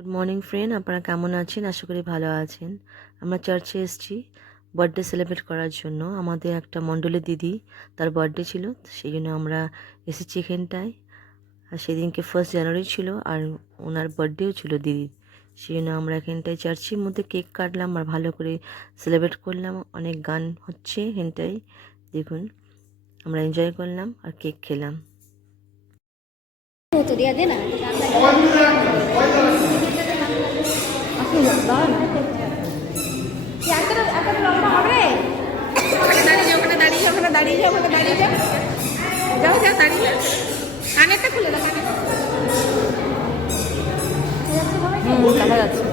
Good morning friend আপনারা কেমন আছেন? আশা করি ভালো আছেন। আমরা চার্চে এসেছি বার্থডে সেলিব্রেট করার জন্য। আমাদের একটা মণ্ডলের দিদি, তার বার্থডে ছিল সেই জন্য আমরা এসেছি এখানটায়। আর সেদিনকে ফার্স্ট জানুয়ারি ছিল, আর ওনার বার্থডেও ছিল দিদির। সেই জন্য আমরা এখানটায় চার্চের মধ্যে কেক কাটলাম আর ভালো করে সেলিব্রেট করলাম। অনেক গান হচ্ছে এখানটায়, দেখুন। আমরা এনজয় করলাম আর কেক খেলাম। কানেরটা খুলে। দেখা যাচ্ছে।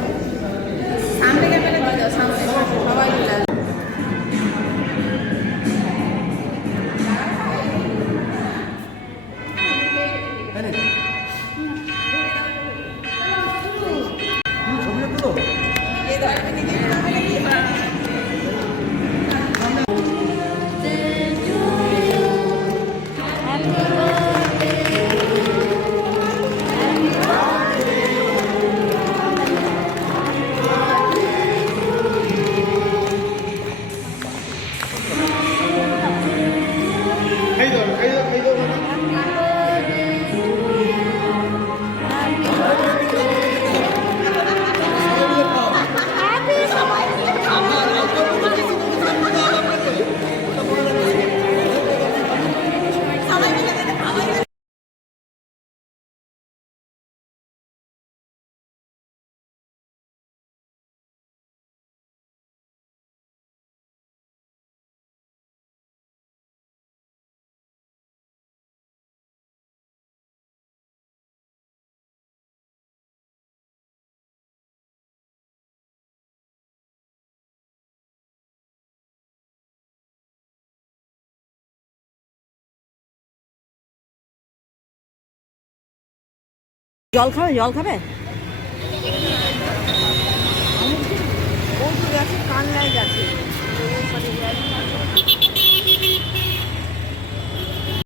caído, caído. জল খাবে? জল খাবে?